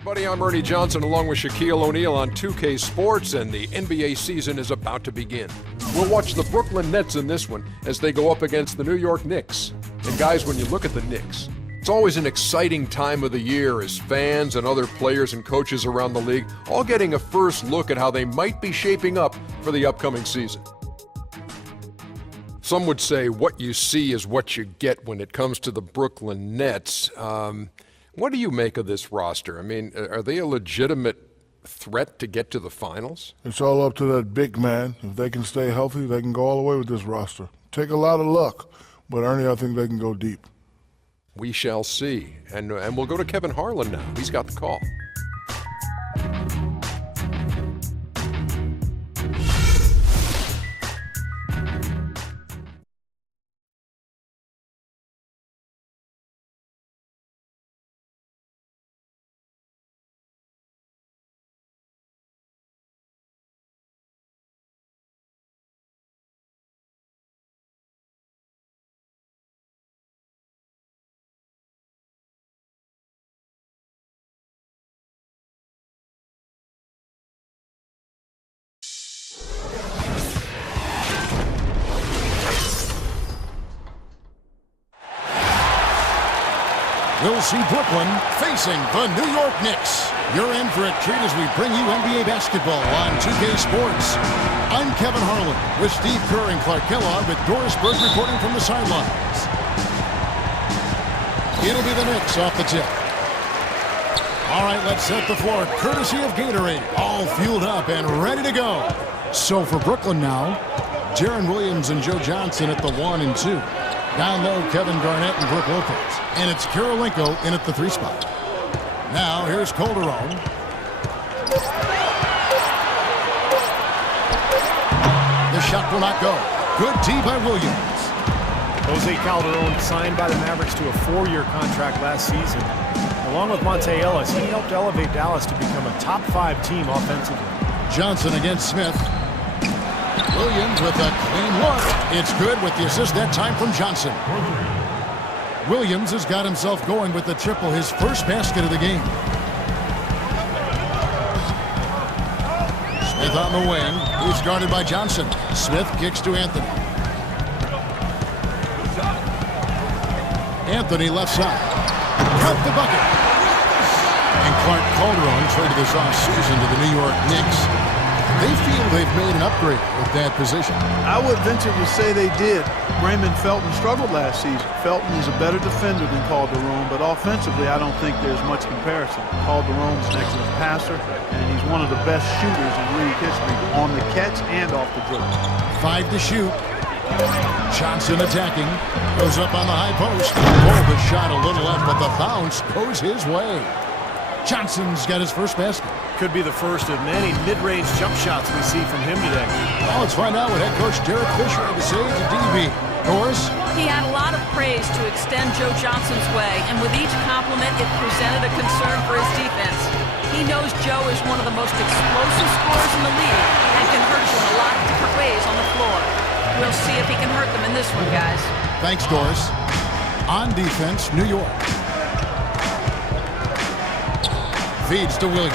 Everybody, I'm Ernie Johnson along with Shaquille O'Neal on 2K Sports, and the NBA season is about to begin. We'll watch the Brooklyn Nets in this one as they go up against the New York Knicks. And guys, when you look at the Knicks, it's always an exciting time of the year as fans and other players and coaches around the league all getting a first look at how they might be shaping up for the upcoming season. Some would say what you see is what you get when it comes to the Brooklyn Nets. What do you make of this roster? I mean, are they a legitimate threat to get to the finals? It's all up to that big man. If they can stay healthy, they can go all the way with this roster. Take a lot of luck, but Ernie, I think they can go deep. We shall see. And we'll go to Kevin Harlan now. He's got the call. We'll see Brooklyn facing the New York Knicks. You're in for a treat as we bring you NBA basketball on 2K Sports. I'm Kevin Harlan with Steve Kerr and Clark Kellogg with Doris Berg reporting from the sidelines. It'll be the Knicks off the tip. All right, let's set the floor courtesy of Gatorade. All fueled up and ready to go. So for Brooklyn now, Jaren Williams and Joe Johnson at the 1 and 2. Down low, Kevin Garnett and Brook Lopez. And it's Karolinko in at the 3 spot. Now, here's Calderon. The shot will not go. Good D by Williams. Jose Calderon signed by the Mavericks to a 4-year contract last season. Along with Monte Ellis, he helped elevate Dallas to become a top 5 team offensively. Johnson against Smith. Williams with a clean look. It's good with the assist that time from Johnson. Williams has got himself going with the triple, his first basket of the game. Smith on the wing. He's guarded by Johnson. Smith kicks to Anthony. Anthony left side. Cut the bucket. And Clark Calderon traded this offseason to the New York Knicks. They feel they've made an upgrade with that position. I would venture to say they did. Raymond Felton struggled last season. Felton is a better defender than Calderon, but offensively, I don't think there's much comparison. Calderon's an excellent passer, and he's one of the best shooters in league history on the catch and off the dribble. 5 to shoot. Johnson attacking. Goes up on the high post. Pulled the shot a little left, but the bounce goes his way. Johnson's got his first basket. Could be the first of many mid-range jump shots we see from him today. Well, let's find out what head coach Derek Fisher had to say to DB. Doris? He had a lot of praise to extend Joe Johnson's way, and with each compliment, it presented a concern for his defense. He knows Joe is one of the most explosive scorers in the league and can hurt you in a lot of different ways on the floor. We'll see if he can hurt them in this one, guys. Thanks, Doris. On defense, New York. Feeds to Williams.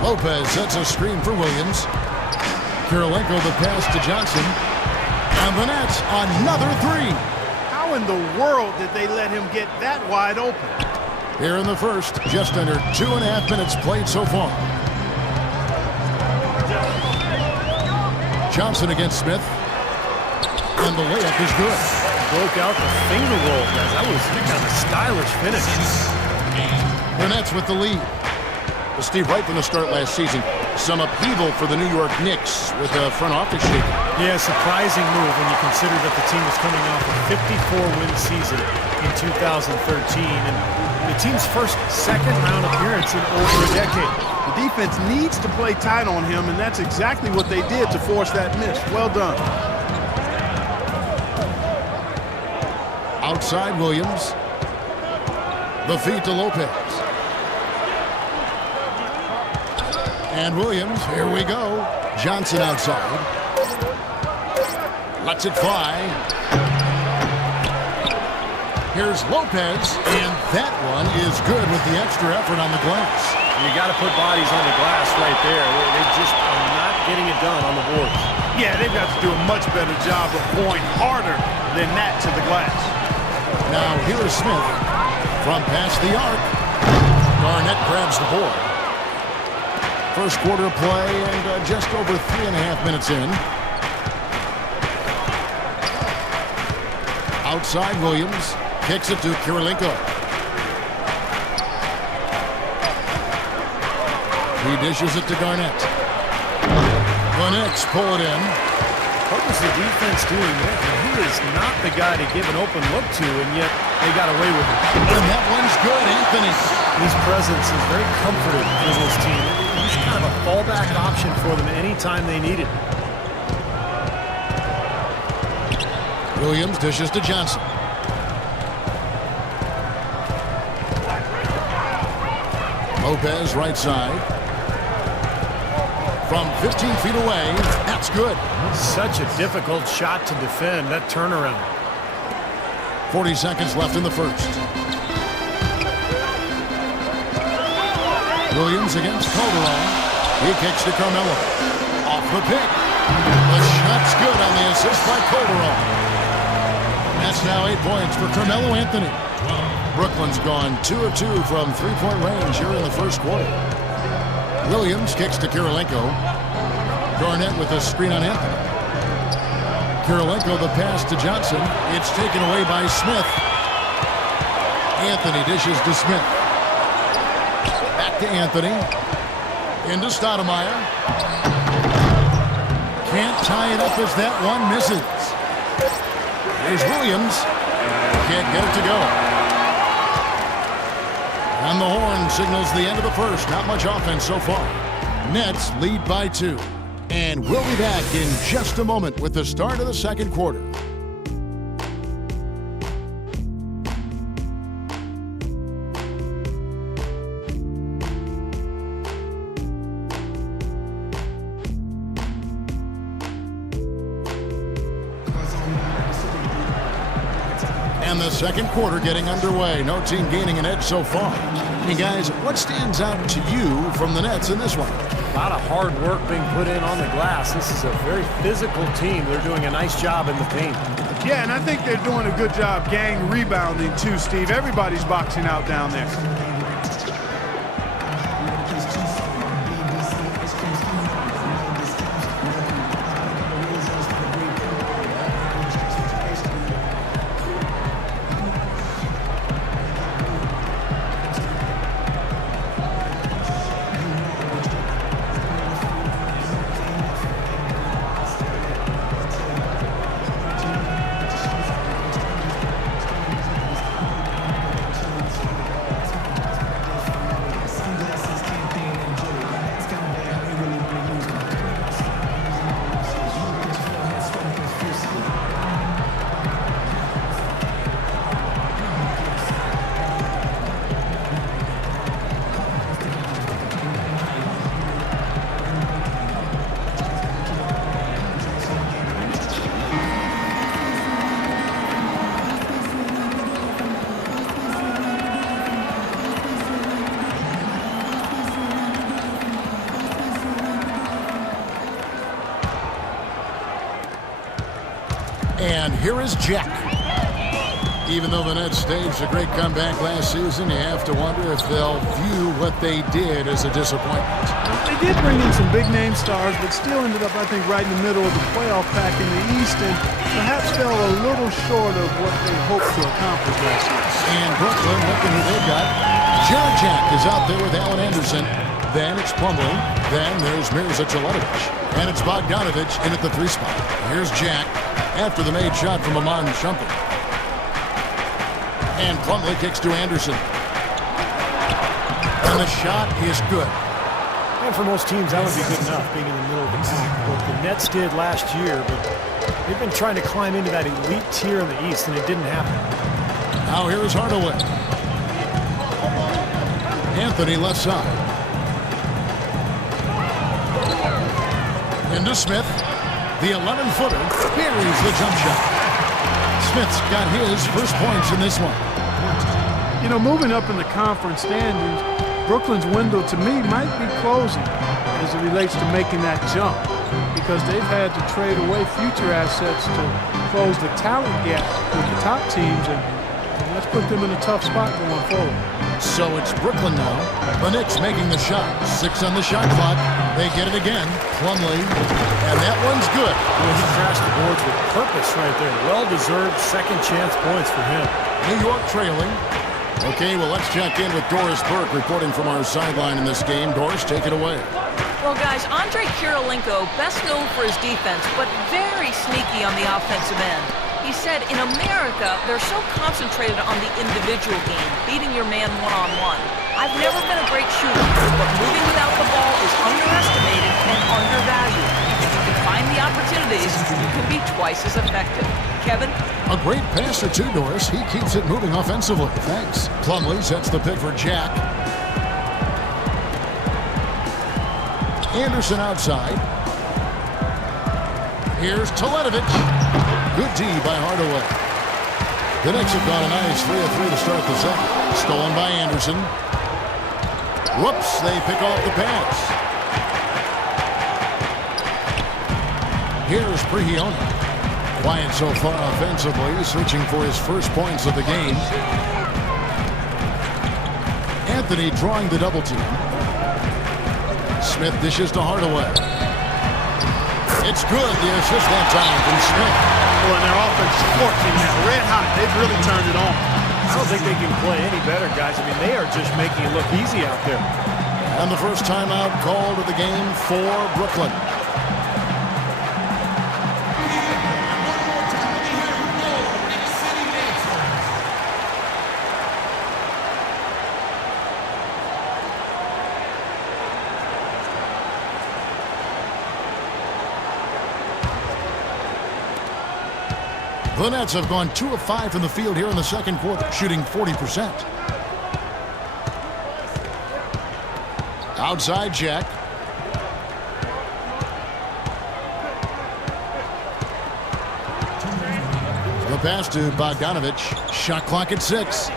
Lopez sets a screen for Williams. Karolinko the pass to Johnson. And the Nets, another 3. How in the world did they let him get that wide open? Here in the first, just under 2.5 minutes played so far. Johnson against Smith. And the layup is good. Broke out the finger roll, guys. That was kind of a stylish finish. The Nets with the lead. Well, Steve, right from the start last season, some upheaval for the New York Knicks with a front office shaking. Yeah, surprising move when you consider that the team was coming off a 54-win season in 2013, and the team's first second-round appearance in over a decade. The defense needs to play tight on him, and that's exactly what they did to force that miss. Well done. Outside Williams. The feed to Lopez. And Williams, here we go. Johnson outside. Lets it fly. Here's Lopez, and that one is good with the extra effort on the glass. You got to put bodies on the glass right there. They just are not getting it done on the boards. Yeah, they've got to do a much better job of going harder than that to the glass. Now here's Smith from past the arc. Garnett grabs the board. First quarter play and just over 3.5 minutes in. Outside Williams. Kicks it to Kirilenko. He dishes it to Garnett. The Knicks pull it in. What was the defense doing there? He is not the guy to give an open look to, and yet they got away with it. And that one's good, Anthony. His presence is very comforting for this team. He's kind of a fallback option for them anytime they need it. Williams dishes to Johnson. Lopez right side. From 15 feet away, that's good. Such a difficult shot to defend, that turnaround. 40 seconds left in the first. Williams against Calderon. He kicks to Carmelo. Off the pick. The shot's good on the assist by Calderon. That's now 8 points for Carmelo Anthony. Brooklyn's gone 2 of 2 from three-point range here in the first quarter. Williams kicks to Kirilenko. Garnett with a screen on Anthony. Kirilenko the pass to Johnson. It's taken away by Smith. Anthony dishes to Smith. Back to Anthony. Into Stoudemire. Can't tie it up as that one misses. Here's Williams. Can't get it to go. And the horn signals the end of the first. Not much offense so far. Nets lead by 2. And we'll be back in just a moment with the start of the second quarter. And the second quarter getting underway. No team gaining an edge so far. Hey guys, what stands out to you from the Nets in this one? A lot of hard work being put in on the glass. This is a very physical team. They're doing a nice job in the paint. Yeah, and I think they're doing a good job gang rebounding too, Steve. Everybody's boxing out down there. And here is Jack. Even though the Nets staged a great comeback last season, you have to wonder if they'll view what they did as a disappointment. They did bring in some big-name stars, but still ended up, I think, right in the middle of the playoff pack in the East, and perhaps fell a little short of what they hoped to accomplish last year. And Brooklyn, looking who they've got. Jared Jack is out there with Allen Anderson. Then it's Plumlee. Then there's Mirza Jelenovic. And it's Bogdanovich in at the 3 spot. Here's Jack after the made shot from Iman Shumpert. And Plumlee kicks to Anderson. And the shot is good. And for most teams, that would be good enough, being in the middle of the pack. What the Nets did last year, but they've been trying to climb into that elite tier in the East, and it didn't happen. Now here's Hardaway. Anthony left side. Into Smith. The 11-footer buries the jump shot. Smith's got his first points in this one. You know, moving up in the conference standings, Brooklyn's window to me might be closing as it relates to making that jump, because they've had to trade away future assets to close the talent gap with the top teams, and that's put them in a tough spot going forward. So it's Brooklyn now. The Knicks making the shot. 6 on the shot clock. They get it again. Plumlee. And that one's good. Well, he crashed the boards with purpose right there. Well-deserved second chance points for him. New York trailing. Okay, well, let's check in with Doris Burke reporting from our sideline in this game. Doris, take it away. Well, guys, Andre Kirilenko, best known for his defense, but very sneaky on the offensive end. He said, in America, they're so concentrated on the individual game, beating your man one-on-one. I've never been a great shooter, but moving without the ball is underestimated and undervalued. If you can find the opportunities, you can be twice as effective. Kevin? A great passer, too, Doris. He keeps it moving offensively. Thanks. Plumlee sets the pick for Jack. Anderson outside. Here's Teletovic. Good D by Hardaway. The Knicks have gone a nice 3-of-3 to start the second. Stolen by Anderson. Whoops, they pick off the pass. Here's Prigioni. Quiet so far offensively, searching for his first points of the game. Anthony drawing the double team. Smith dishes to Hardaway. It's good, the assist that time from Smith. Well, and their offense is scorching now, red hot. They've really turned it on. I don't think they can play any better, guys. I mean, they are just making it look easy out there. And the first timeout called of the game for Brooklyn. The Nets have gone 2 of 5 from the field here in the second quarter, shooting 40%. Outside Jack. The pass to Bogdanovic. Shot clock at 6.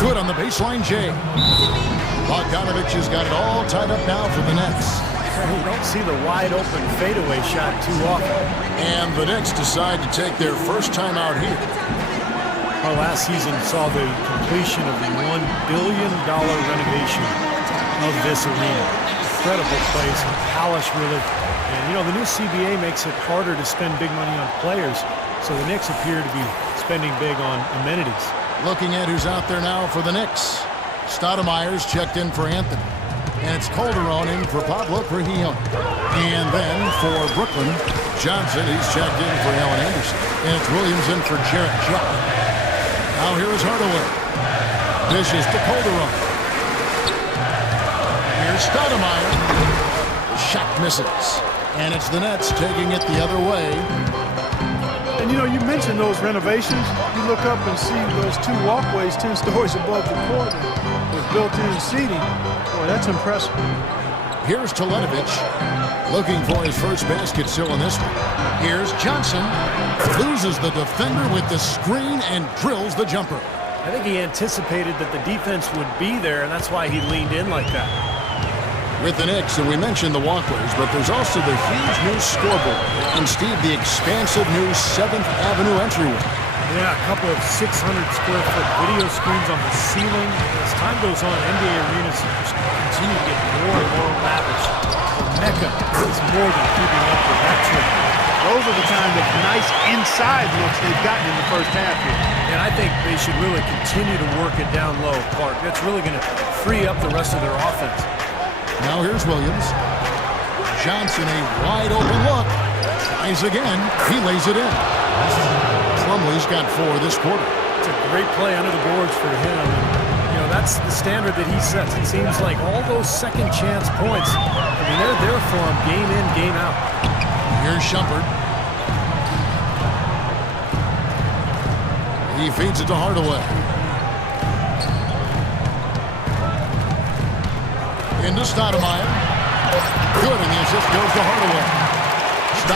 Good on the baseline, Jay. Bogdanovic has got it all tied up now for the Nets. You don't see the wide-open fadeaway shot too often. And the Knicks decide to take their first time out here. Our last season saw the completion of the $1 billion renovation of this arena. Incredible place, polished really. And, you know, the new CBA makes it harder to spend big money on players, so the Knicks appear to be spending big on amenities. Looking at who's out there now for the Knicks. Stoudemire's checked in for Anthony. And it's Calderon in for Pablo Prigioni. And then for Brooklyn, Johnson, he's checked in for Allen Anderson. And it's Williams in for Jarrett Jack. Now here is Hardaway. Dishes to Calderon. Here's Stoudemire. Shot misses. And it's the Nets taking it the other way. And, you know, you mentioned those renovations. You look up and see those 2 walkways 10 stories above the court with built-in seating. Boy, that's impressive. Here's Teletovic looking for his first basket still in this one. Here's Johnson. Loses the defender with the screen and drills the jumper. I think he anticipated that the defense would be there, and that's why he leaned in like that. With the Knicks, and we mentioned the walkways, but there's also the huge new scoreboard. And Steve, the expansive new 7th Avenue entryway. Yeah, a couple of 600-square-foot video screens on the ceiling. As time goes on, NBA arenas just continue to get more and more lavish. The Mecca is more than keeping up with that trend. Those are the kind of nice inside looks they've gotten in the first half here. And I think they should really continue to work it down low, Clark. That's really going to free up the rest of their offense. Now here's Williams. Johnson, a wide open look. Tries again. He lays it in. Plumlee's got 4 this quarter. It's a great play under the boards for him. And, you know, that's the standard that he sets. It seems like all those second chance points, I mean, they're there for him game in, game out. Here's Shumpert. He feeds it to Hardaway. Into Stoudemire. Good, and the assist goes to Hardaway.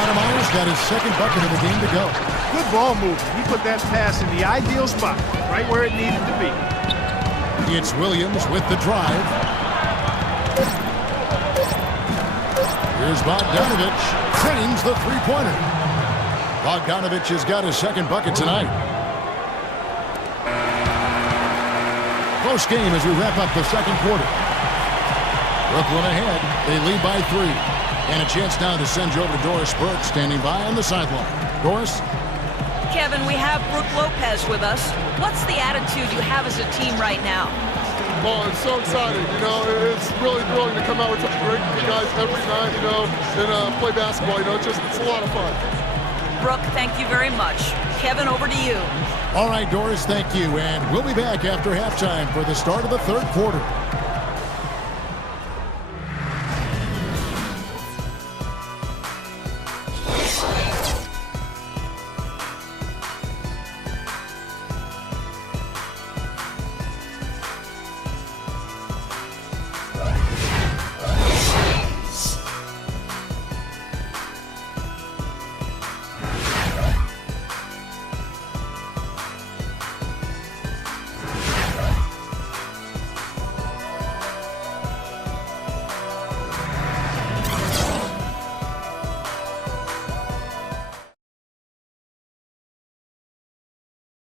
Amar'e's got his second bucket of the game to go. Good ball movement. He put that pass in the ideal spot, right where it needed to be. It's Williams with the drive. Here's Bogdanovich. Frames the three-pointer. Bogdanovich has got his second bucket tonight. Close game as we wrap up the second quarter. Brooklyn ahead. They lead by 3. And a chance now to send you over to Doris Burke, standing by on the sideline. Doris? Kevin, we have Brooke Lopez with us. What's the attitude you have as a team right now? Oh, it's so exciting. You know, it's really thrilling to come out with such great guys every night, you know, and play basketball. You know, it's a lot of fun. Brooke, thank you very much. Kevin, over to you. All right, Doris, thank you. And we'll be back after halftime for the start of the third quarter.